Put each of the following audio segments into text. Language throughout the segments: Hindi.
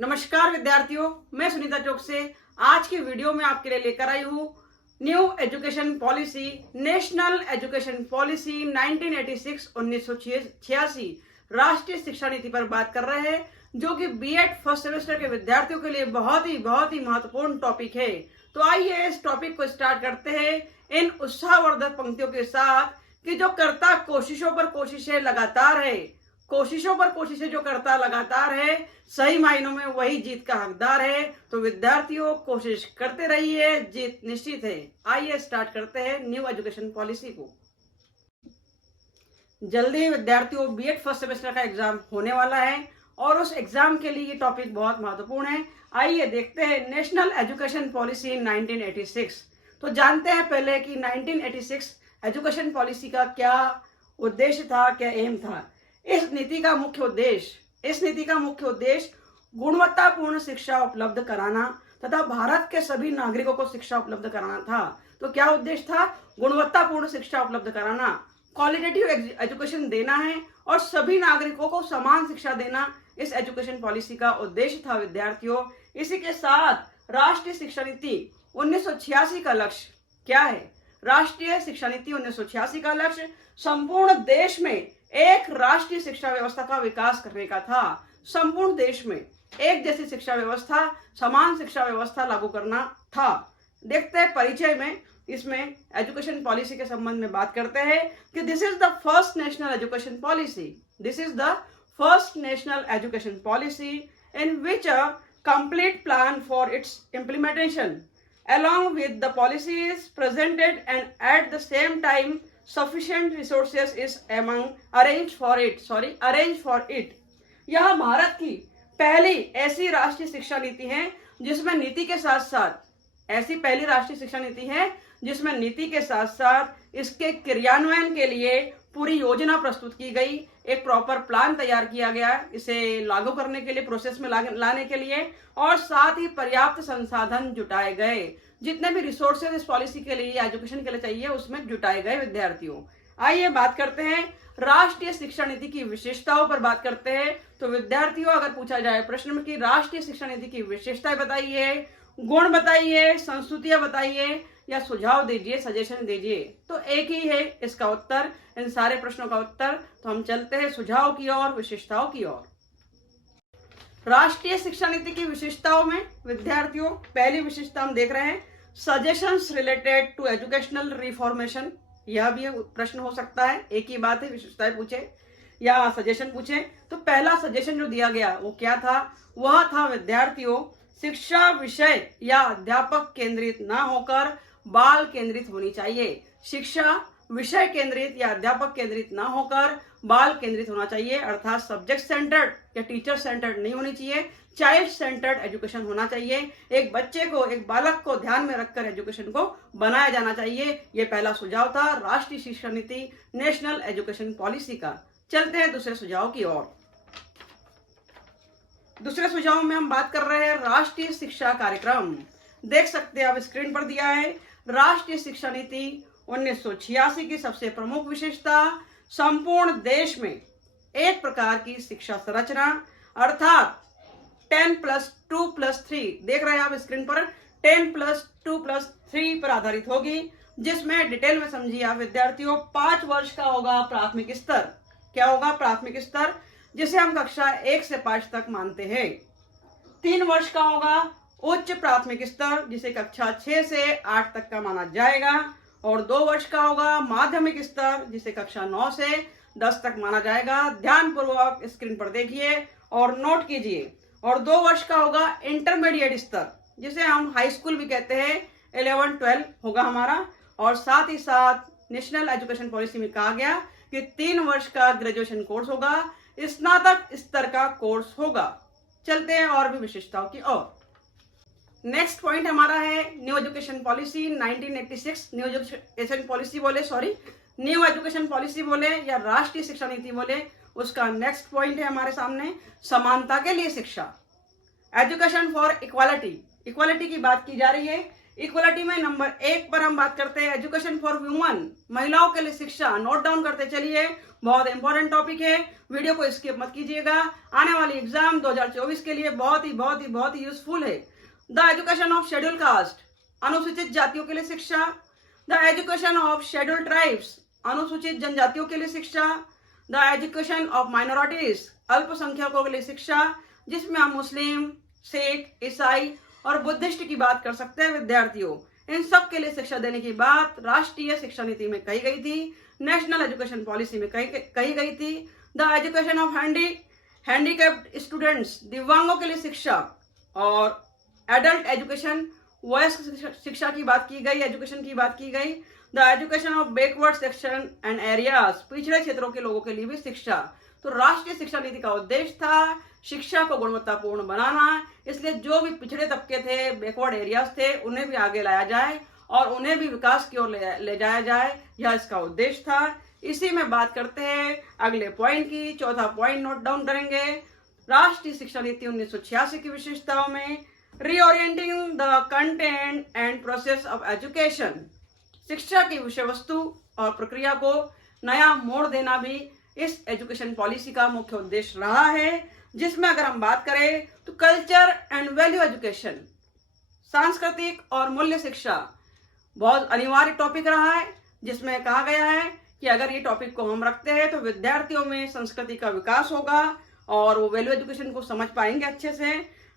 नमस्कार विद्यार्थियों, मैं सुनीता चौक से आज की वीडियो में आपके लिए लेकर आई हूँ new education policy, national education policy 1986 राष्ट्रीय शिक्षा नीति पर बात कर रहे हैं, जो कि बीएड फर्स्ट सेमेस्टर के विद्यार्थियों के लिए बहुत ही महत्वपूर्ण टॉपिक है। तो आइए इस टॉपिक को स्टार्ट करते हैं इन उत्साहवर्धक पंक्तियों के साथ कि जो करता कोशिशों पर कोशिशें लगातार है, कोशिशों पर कोशिशें जो करता लगातार है, सही मायनों में वही जीत का हकदार है। तो विद्यार्थियों कोशिश करते रहिए, जीत निश्चित है। आइए स्टार्ट करते हैं न्यू एजुकेशन पॉलिसी को। जल्दी विद्यार्थियों बीएड फर्स्ट सेमेस्टर का एग्जाम होने वाला है और उस एग्जाम के लिए ये टॉपिक बहुत महत्वपूर्ण है। आइए देखते हैं नेशनल एजुकेशन पॉलिसी 1986। तो जानते हैं पहले कि 1986 एजुकेशन पॉलिसी का क्या उद्देश्य था, क्या एम था। इस नीति का मुख्य उद्देश्य गुणवत्तापूर्ण शिक्षा उपलब्ध कराना तथा भारत के सभी नागरिकों को शिक्षा उपलब्ध कराना था। तो क्या उद्देश्य था? गुणवत्तापूर्ण शिक्षा उपलब्ध कराना, क्वालिटेटिव एजुकेशन देना है और सभी नागरिकों को समान शिक्षा देना इस एजुकेशन पॉलिसी का उद्देश्य था विद्यार्थियों। इसी के साथ राष्ट्रीय शिक्षा नीति 1986 का लक्ष्य क्या है? राष्ट्रीय शिक्षा नीति 1986 का लक्ष्य संपूर्ण देश में एक राष्ट्रीय शिक्षा व्यवस्था का विकास करने का था। संपूर्ण देश में एक जैसी शिक्षा व्यवस्था, समान शिक्षा व्यवस्था लागू करना था। देखते हैं परिचय में, इसमें एजुकेशन पॉलिसी के संबंध में बात करते हैं कि this is the first national education policy. This is the first national education policy in which a complete plan for its implementation along with the policies presented and at the same time sufficient resources is arranged for it। यह भारत की पहली ऐसी राष्ट्रीय शिक्षा नीति है जिसमें नीति के साथ साथ ऐसी पहली राष्ट्रीय शिक्षा नीति है जिसमें नीति के साथ साथ इसके क्रियान्वयन के लिए पूरी योजना प्रस्तुत की गई, एक प्रॉपर प्लान तैयार किया गया इसे लागू करने के लिए, प्रोसेस में लाने के लिए, और साथ ही पर्याप्त संसाधन जुटाए गए। जितने भी रिसोर्सेज इस पॉलिसी के लिए, एजुकेशन के लिए चाहिए, उसमें जुटाए गए विद्यार्थियों। आइए बात करते हैं राष्ट्रीय शिक्षा नीति की विशेषताओं पर बात करते हैं। तो विद्यार्थियों, अगर पूछा जाए प्रश्न में कि राष्ट्रीय शिक्षा नीति की विशेषताएं बताइए, गुण बताइए, संस्तुतियां बताइए या सुझाव दीजिए, सजेशन दीजिए, तो एक ही है इसका उत्तर, इन सारे प्रश्नों का उत्तर। तो हम चलते हैं सुझाव की ओर, विशेषताओं की ओर। राष्ट्रीय शिक्षा नीति की विशेषताओं में विद्यार्थियों पहली विशेषता हम देख रहे हैं suggestions related to educational reformation. यह भी प्रश्न हो सकता है, एक ही बात है, विशेषताएं पूछे या सजेशन पूछे। तो पहला सजेशन जो दिया गया वो क्या था? वह था विद्यार्थियों शिक्षा विषय या अध्यापक केंद्रित न होकर बाल केंद्रित होनी चाहिए। शिक्षा विषय केंद्रित या अध्यापक केंद्रित न होकर बाल केंद्रित होना चाहिए, अर्थात सब्जेक्ट सेंटर्ड या टीचर सेंटर्ड नहीं होनी चाहिए, चाइल्ड सेंटर्ड एजुकेशन होना चाहिए। एक बच्चे को, एक बालक को ध्यान में रखकर एजुकेशन को बनाया जाना चाहिए। यह पहला सुझाव था राष्ट्रीय शिक्षा नीति, नेशनल एजुकेशन पॉलिसी का। चलते हैं दूसरे सुझाव की ओर। दूसरे सुझाव में हम बात कर रहे हैं राष्ट्रीय शिक्षा कार्यक्रम। देख सकते हैं आप स्क्रीन पर दिया है राष्ट्रीय शिक्षा नीति 1986 की सबसे प्रमुख विशेषता संपूर्ण देश में एक प्रकार की शिक्षा संरचना, अर्थात 10+2+3, देख रहे हैं आप स्क्रीन पर, 10+2+3 पर आधारित होगी, जिसमें डिटेल में समझिए आप विद्यार्थियों। 5 वर्ष का होगा प्राथमिक स्तर। क्या होगा? प्राथमिक स्तर, जिसे हम कक्षा 1 से 5 तक मानते हैं। 3 वर्ष का होगा उच्च प्राथमिक स्तर, जिसे कक्षा 6 से 8 तक का माना जाएगा, और 2 वर्ष का होगा माध्यमिक स्तर, जिसे कक्षा 9 से 10 तक माना जाएगा। ध्यानपूर्वक स्क्रीन पर देखिए और नोट कीजिए। और 2 वर्ष का होगा इंटरमीडिएट स्तर, जिसे हम हाई स्कूल भी कहते हैं, 11-12 होगा हमारा। और साथ ही साथ नेशनल एजुकेशन पॉलिसी में कहा गया कि 3 वर्ष का ग्रेजुएशन कोर्स होगा, स्नातक स्तर का कोर्स होगा। चलते हैं और भी विशेषताओं की ओर। नेक्स्ट पॉइंट हमारा है new education policy 1986। New education policy बोले या राष्ट्रीय शिक्षा नीति बोले, उसका नेक्स्ट पॉइंट है हमारे सामने समानता के लिए शिक्षा, एजुकेशन फॉर इक्वालिटी। इक्वालिटी की बात की जा रही है इक्वलिटी में नंबर 1 पर हम बात करते हैं एजुकेशन फॉर वुमन, महिलाओं के लिए शिक्षा। नोट डाउन करते चलिए, बहुत इंपॉर्टेंट टॉपिक है, वीडियो को स्किप मत कीजिएगा, आने वाली एग्जाम 2024 के लिए बहुत ही यूजफुल है। The education of schedule caste, अनुसूचित जातियों के लिए शिक्षा। The education of schedule tribes, अनुसूचित जनजातियों के लिए शिक्षा। द एजुकेशन ऑफ माइनॉरिटीज, अल्पसंख्यकों के लिए शिक्षा, जिसमें हम मुस्लिम, सिख, ईसाई और बुद्धिस्ट की बात कर सकते हैं विद्यार्थियों। इन सब के लिए शिक्षा देने की बात राष्ट्रीय शिक्षा नीति में कही गई थी, नेशनल एजुकेशन पॉलिसी में कही गई थी। The education of handicapped students, दिव्यांगों के लिए शिक्षा। और एडल्ट एजुकेशन, वयस्क शिक्षा की बात की गई, एजुकेशन की बात की गई। The education of backward section and areas, पिछड़े क्षेत्रों के लोगों के लिए भी शिक्षा। तो राष्ट्रीय शिक्षा नीति का उद्देश्य था शिक्षा को गुणवत्तापूर्ण बनाना, इसलिए जो भी पिछड़े तबके थे, बैकवर्ड एरियाज थे, उन्हें भी आगे लाया जाए और उन्हें भी विकास की ओर ले जाया जाए, यह इसका उद्देश्य था। इसी में बात करते हैं अगले पॉइंट की। चौथा पॉइंट नोट डाउन करेंगे, राष्ट्रीय शिक्षा नीति 1986 की विशेषताओं में reorienting the content and process of education, शिक्षा की विषय वस्तु और प्रक्रिया को नया मोड़ देना भी इस एजुकेशन पॉलिसी का मुख्य उद्देश्य रहा है। जिसमें अगर हम बात करें तो कल्चर एंड वैल्यू एजुकेशन, सांस्कृतिक और मूल्य शिक्षा बहुत अनिवार्य टॉपिक रहा है, जिसमें कहा गया है कि अगर ये टॉपिक को हम रखते हैं तो विद्यार्थियों में संस्कृति का विकास होगा और वो वैल्यू एजुकेशन को समझ पाएंगे अच्छे से।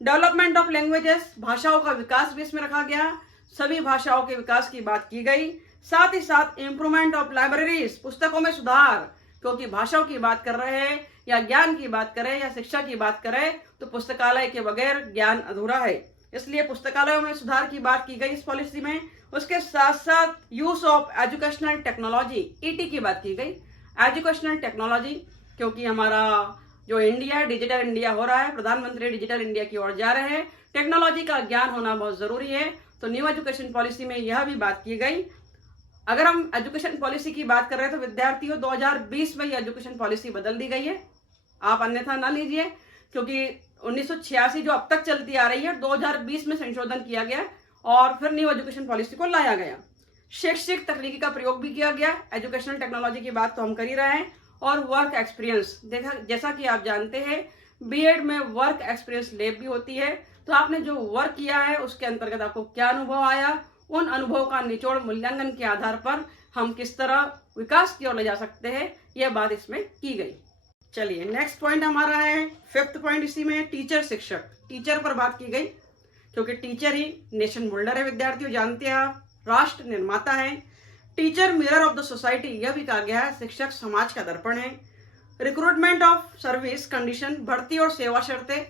डेवलपमेंट ऑफ लैंग्वेजेस, भाषाओं का विकास भी इसमें रखा गया, सभी भाषाओं के विकास की बात की गई। साथ ही साथ इम्प्रूवमेंट ऑफ लाइब्रेरीज, पुस्तकों में सुधार, क्योंकि भाषाओं की बात कर रहे हैं या ज्ञान की बात करें या शिक्षा की बात करें तो पुस्तकालय के बगैर ज्ञान अधूरा है, इसलिए पुस्तकालयों में सुधार की बात की गई इस पॉलिसी में। उसके साथ साथ use of educational technology, ET की बात की गई। एजुकेशनल टेक्नोलॉजी, क्योंकि हमारा जो इंडिया डिजिटल इंडिया हो रहा है, प्रधानमंत्री डिजिटल इंडिया की ओर जा रहे हैं, टेक्नोलॉजी का ज्ञान होना बहुत जरूरी है, तो न्यू एजुकेशन पॉलिसी में यह भी बात की गई। अगर हम एजुकेशन पॉलिसी की बात कर रहे हैं तो विद्यार्थियों 2020 में ये एजुकेशन पॉलिसी बदल दी गई है, आप अन्यथा ना लीजिए, क्योंकि 1986 जो अब तक चलती आ रही है 2020 में संशोधन किया गया और फिर न्यू एजुकेशन पॉलिसी को लाया गया। शैक्षिक तकनीकी का प्रयोग भी किया गया, एजुकेशनल टेक्नोलॉजी की बात तो हम कर ही रहे हैं। और वर्क एक्सपीरियंस, देखा जैसा कि आप जानते हैं बीएड में वर्क एक्सपीरियंस लैब भी होती है, तो आपने जो वर्क किया है उसके अंतर्गत आपको क्या अनुभव आया, उन अनुभव का निचोड़ मूल्यांकन के आधार पर हम किस तरह विकास की ओर ले जा सकते हैं, यह बात इसमें की गई। चलिए नेक्स्ट पॉइंट हमारा है 5th पॉइंट, इसी में टीचर शिक्षक, टीचर पर बात की गई, क्योंकि टीचर ही नेशन बिल्डर है विद्यार्थियों, जानते हैं आप, राष्ट्र निर्माता है। Teacher mirror of the society, यह भी कहा गया है, शिक्षक समाज का दर्पण है। रिक्रूटमेंट ऑफ सर्विस कंडीशन, भर्ती और सेवा शर्तें,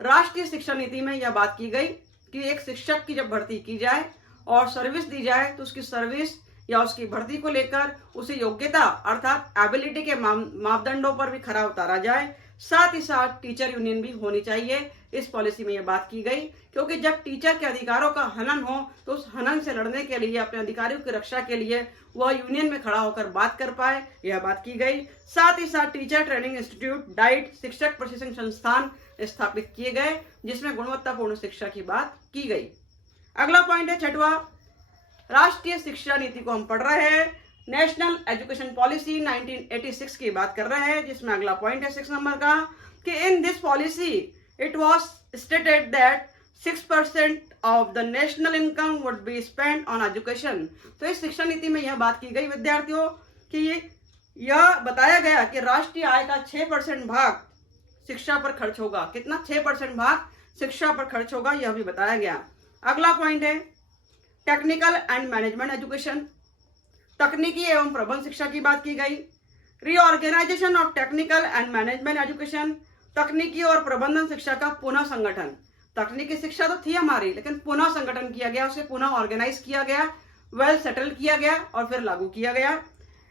राष्ट्रीय शिक्षा नीति में यह बात की गई कि एक शिक्षक की जब भर्ती की जाए और सर्विस दी जाए तो उसकी सर्विस या उसकी भर्ती को लेकर उसे योग्यता अर्थात एबिलिटी के मापदंडों पर भी खरा उतारा जाए। साथ ही साथ टीचर यूनियन भी होनी चाहिए, इस पॉलिसी में यह बात की गई, क्योंकि जब टीचर के अधिकारों का हनन हो तो उस हनन से लड़ने के लिए, अपने अधिकारियों की रक्षा के लिए वह यूनियन में खड़ा होकर बात कर पाए, यह बात की गई। साथ ही साथ टीचर ट्रेनिंग इंस्टीट्यूट, डाइट, शिक्षक प्रशिक्षण संस्थान स्थापित किए गए, जिसमें गुणवत्तापूर्ण शिक्षा की बात की गई। अगला पॉइंट है 6वां, राष्ट्रीय शिक्षा नीति को हम पढ़ रहे हैं, नेशनल एजुकेशन पॉलिसी 1986 की बात कर रहे हैं, जिसमें अगला पॉइंट है 6 नंबर का कि in this policy it was stated that 6% of the national income would be spent on education. तो इस शिक्षा नीति में यह बात की गई विद्यार्थियों कि यह बताया गया कि राष्ट्रीय आय का 6% भाग शिक्षा पर खर्च होगा। कितना? 6% भाग शिक्षा पर खर्च होगा, यह भी बताया गया। अगला पॉइंट है टेक्निकल एंड मैनेजमेंट एजुकेशन, तकनीकी एवं प्रबंध शिक्षा की बात की गई। Reorganization of technical and management education, तकनीकी और प्रबंधन शिक्षा का पुनः संगठन। तकनीकी शिक्षा तो थी हमारी, लेकिन पुनः संगठन किया गया, उसे पुनः ऑर्गेनाइज किया गया, वेल सेटल किया गया और फिर लागू किया गया।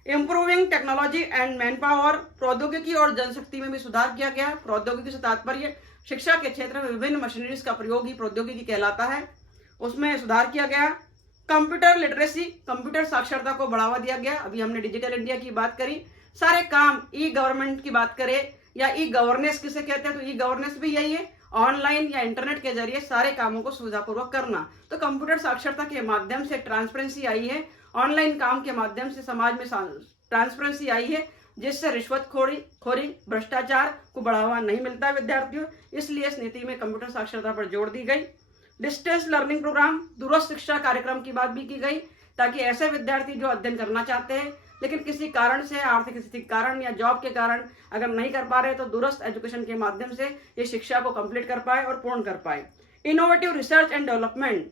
Improving technology and man power, प्रौद्योगिकी और जनशक्ति में भी सुधार किया गया। प्रौद्योगिकी से तात्पर्य शिक्षा के क्षेत्र में विभिन्न मशीनरीज का प्रयोग ही प्रौद्योगिकी कहलाता है, उसमें सुधार किया गया। कंप्यूटर लिटरेसी, कंप्यूटर साक्षरता को बढ़ावा दिया गया। अभी हमने डिजिटल इंडिया की बात करी, सारे काम ई गवर्नमेंट की बात करें या ई गवर्नेंस किसे कहते हैं तो ई गवर्नेंस भी यही है, ऑनलाइन या इंटरनेट के जरिए सारे कामों को सुविधापूर्वक करना। तो कंप्यूटर साक्षरता के माध्यम से ट्रांसपेरेंसी आई है, ऑनलाइन काम के माध्यम से समाज में ट्रांसपेरेंसी आई है, जिससे रिश्वतखोरी भ्रष्टाचार को बढ़ावा नहीं मिलता है विद्यार्थियों। इसलिए इस नीति में कंप्यूटर साक्षरता पर जोर दी गई। डिस्टेंस लर्निंग प्रोग्राम, दूरस्थ शिक्षा कार्यक्रम की बात भी की गई, ताकि ऐसे विद्यार्थी जो अध्ययन करना चाहते हैं लेकिन किसी कारण से, आर्थिक स्थिति के कारण या जॉब के कारण अगर नहीं कर पा रहे, तो दूरस्थ एजुकेशन के माध्यम से ये शिक्षा को कंप्लीट कर पाए और पूर्ण कर पाए। इनोवेटिव रिसर्च एंड डेवलपमेंट,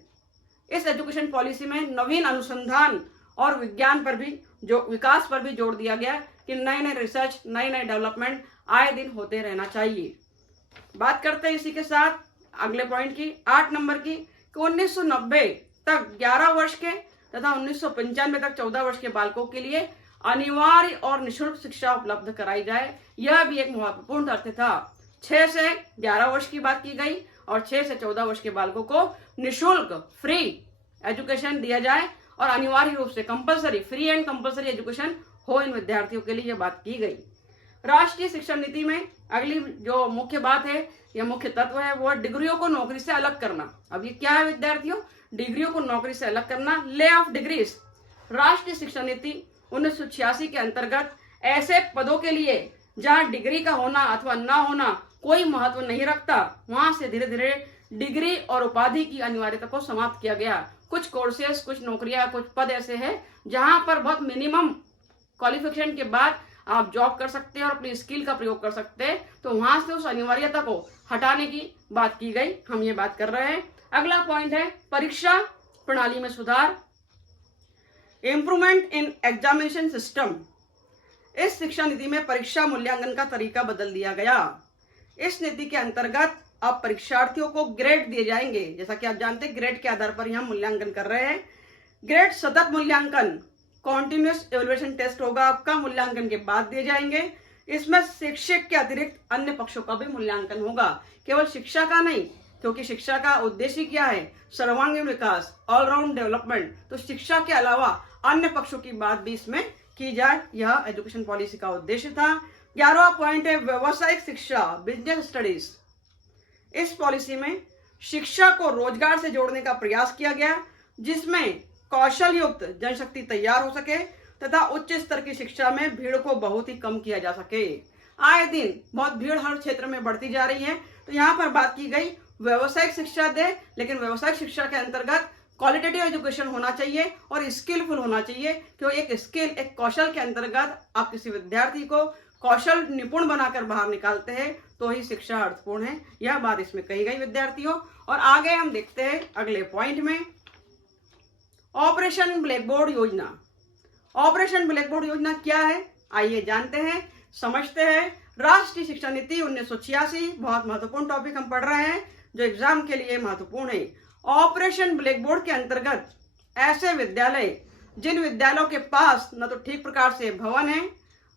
इस एजुकेशन पॉलिसी में नवीन अनुसंधान और विज्ञान पर भी, जो विकास पर भी जोर दिया गया कि नए नए रिसर्च, नए नए डेवलपमेंट आए दिन होते रहना चाहिए। बात करते हैं इसी के साथ अगले पॉइंट की, 8 नंबर की, कि 1990 तक 11 वर्ष के तथा 1995 तक 14 वर्ष के बालकों के लिए अनिवार्य और निःशुल्क शिक्षा उपलब्ध कराई जाए। यह भी एक महत्वपूर्ण तथ्य था। 6 से 11 वर्ष की बात की गई और 6 से 14 वर्ष के बालकों को निःशुल्क फ्री एजुकेशन दिया जाए और अनिवार्य रूप से compulsory, free and compulsory education हो इन विद्यार्थियों के लिए, यह बात की गई। राष्ट्रीय शिक्षा नीति में अगली जो मुख्य बात है या मुख्य तत्व है वो डिग्रियों को नौकरी से अलग करना। अब ये क्या है विद्यार्थियों? डिग्रियों को नौकरी से अलग करना, ले ऑफ डिग्रीज। राष्ट्रीय शिक्षा नीति 1986 के अंतर्गत ऐसे पदों के लिए जहां डिग्री का होना अथवा ना होना कोई महत्व नहीं रखता, वहां से धीरे धीरे डिग्री और उपाधि की अनिवार्यता को समाप्त किया गया। कुछ कोर्सेस, कुछ नौकरियां, कुछ पद ऐसे हैं जहां पर बहुत मिनिमम क्वालिफिकेशन के बाद आप जॉब कर सकते हैं और अपनी स्किल का प्रयोग कर सकते हैं, तो वहां से उस अनिवार्यता को हटाने की बात की गई। हम ये बात कर रहे हैं। अगला पॉइंट है परीक्षा प्रणाली में सुधार, इम्प्रूवमेंट इन एग्जामिनेशन सिस्टम। इस शिक्षा नीति में परीक्षा मूल्यांकन का तरीका बदल दिया गया। इस नीति के अंतर्गत अब परीक्षार्थियों को ग्रेड दिए जाएंगे। जैसा कि आप जानते हैं, ग्रेड के आधार पर हम मूल्यांकन कर रहे हैं। ग्रेड सतत मूल्यांकन, कॉन्टिन्यूस एवेल्युएशन टेस्ट होगा आपका, मूल्यांकन के बाद दिए जाएंगे। इसमें शिक्षक के अतिरिक्त अन्य पक्षों का भी मूल्यांकन होगा, केवल शिक्षा का नहीं, क्योंकि शिक्षा का उद्देश्य क्या है? सर्वांगीण विकास, ऑलराउंड डेवलपमेंट। तो शिक्षा के अलावा अन्य पक्षों की बात भी इसमें की जाए, यह एजुकेशन पॉलिसी का उद्देश्य था। 11वां पॉइंट है व्यावसायिक शिक्षा, बिजनेस स्टडीज। इस पॉलिसी में शिक्षा को रोजगार से जोड़ने का प्रयास किया गया, जिसमें कौशल युक्त जनशक्ति तैयार हो सके तथा उच्च स्तर की शिक्षा में भीड़ को बहुत ही कम किया जा सके। आए दिन बहुत भीड़ हर क्षेत्र में बढ़ती जा रही है, तो यहाँ पर बात की गई व्यावसायिक शिक्षा दे, लेकिन व्यावसायिक शिक्षा के अंतर्गत क्वालिटेटिव एजुकेशन होना चाहिए और स्किलफुल होना चाहिए, क्योंकि एक स्किल, एक कौशल के अंतर्गत आप किसी विद्यार्थी को कौशल निपुण बनाकर बाहर निकालते हैं तो ही शिक्षा अर्थपूर्ण है। यह बात इसमें कही गई विद्यार्थियों। और आगे हम देखते हैं अगले पॉइंट में ऑपरेशन ब्लैकबोर्ड योजना। ऑपरेशन ब्लैकबोर्ड योजना क्या है, आइए जानते हैं, समझते हैं। राष्ट्रीय शिक्षा नीति 1986, बहुत महत्वपूर्ण टॉपिक हम पढ़ रहे हैं जो एग्जाम के लिए महत्वपूर्ण है। ऑपरेशन ब्लैकबोर्ड के अंतर्गत ऐसे विद्यालय जिन विद्यालयों के पास न तो ठीक प्रकार से भवन है,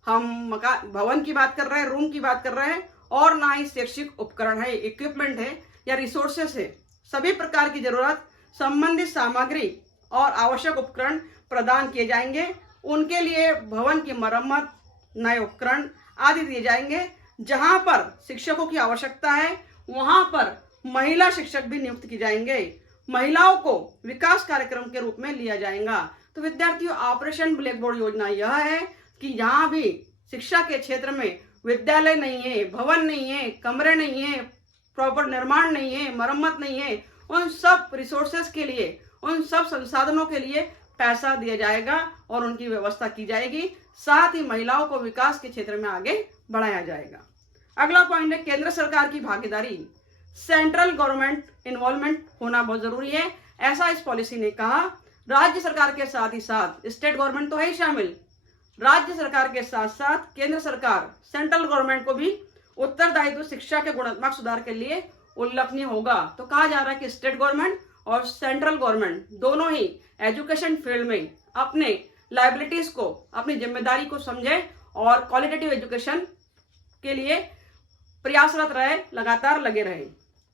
हम भवन की बात कर रहे हैं, रूम की बात कर रहे हैं, और ना ही शैक्षिक उपकरण है, इक्विपमेंट है या रिसोर्सेस है, सभी प्रकार की जरूरत संबंधित सामग्री और आवश्यक उपकरण प्रदान किए जाएंगे। उनके लिए भवन की मरम्मत, नए उपकरण आदि दिए जाएंगे। जहां पर शिक्षकों की आवश्यकता है वहां पर महिला शिक्षक भी नियुक्त किए जाएंगे। महिलाओं को विकास कार्यक्रम के रूप में लिया जाएगा। तो विद्यार्थियों, ऑपरेशन ब्लैकबोर्ड योजना यह है कि जहां भी शिक्षा के क्षेत्र में विद्यालय नहीं है, भवन नहीं है, कमरे नहीं है, प्रॉपर निर्माण नहीं है, मरम्मत नहीं है, उन सब रिसोर्सेस के लिए, उन सब संसाधनों के लिए पैसा दिया जाएगा और उनकी व्यवस्था की जाएगी। साथ ही महिलाओं को विकास के क्षेत्र में आगे बढ़ाया जाएगा। अगला पॉइंट है केंद्र सरकार की भागीदारी, सेंट्रल गवर्नमेंट इन्वॉल्वमेंट होना बहुत जरूरी है, ऐसा इस पॉलिसी ने कहा। राज्य सरकार के साथ ही साथ स्टेट गवर्नमेंट तो है ही शामिल, राज्य सरकार के साथ साथ केंद्र सरकार, सेंट्रल गवर्नमेंट को भी उत्तरदायित्व शिक्षा के गुणात्मक सुधार के लिए उल्लेखनीय होगा। तो कहा जा रहा है कि स्टेट गवर्नमेंट और सेंट्रल गवर्नमेंट दोनों ही एजुकेशन फील्ड में अपने लायबिलिटीज को, अपनी जिम्मेदारी को समझे और क्वालिटेटिव एजुकेशन के लिए प्रयासरत रहे, लगातार लगे रहे।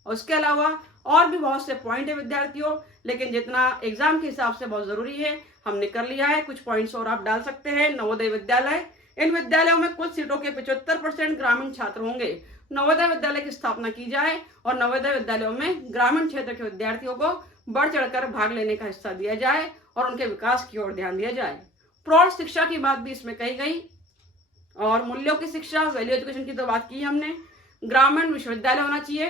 उसके अलावा और भी बहुत से पॉइंट है विद्यार्थियों, लेकिन जितना एग्जाम के हिसाब से बहुत जरूरी है हमने कर लिया है। कुछ पॉइंट्स और आप डाल सकते हैं। नवोदय विद्यालय, इन विद्यालयों में कुल सीटों के 75% ग्रामीण छात्र होंगे। नवोदय विद्यालय की स्थापना की जाए और नवोदय विद्यालयों में ग्रामीण क्षेत्र के विद्यार्थियों को बढ़ चढ़कर भाग लेने का हिस्सा दिया जाए और उनके विकास की ओर ध्यान दिया जाए। प्रौढ़ शिक्षा की बात भी इसमें कही गई और मूल्यों की शिक्षा, वैल्यू एजुकेशन की तो बात की हमने। ग्रामीण विश्वविद्यालय होना चाहिए,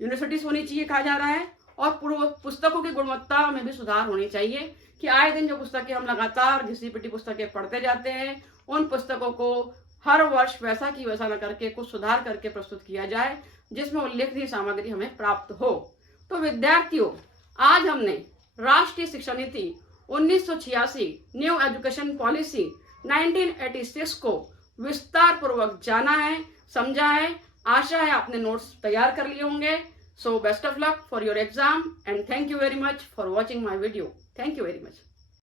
यूनिवर्सिटीज होनी चाहिए कहा जा रहा है, और पुस्तकों की गुणवत्ता में भी सुधार होनी चाहिए कि आए दिन जो पुस्तकें हम लगातार घिसी-पिटी पुस्तकें पढ़ते जाते हैं, उन पुस्तकों को हर वर्ष वैसा की वैसा न करके कुछ सुधार करके प्रस्तुत किया जाए जिसमें उल्लेखनीय सामग्री हमें प्राप्त हो। तो विद्यार्थियों, आज हमने राष्ट्रीय शिक्षा नीति 1986 न्यू एजुकेशन पॉलिसी 1986 को विस्तार पूर्वक जाना है, समझा है। आशा है आपने नोट्स तैयार कर लिए होंगे। So best of luck for your exam and thank you very much for watching my video. Thank you very much.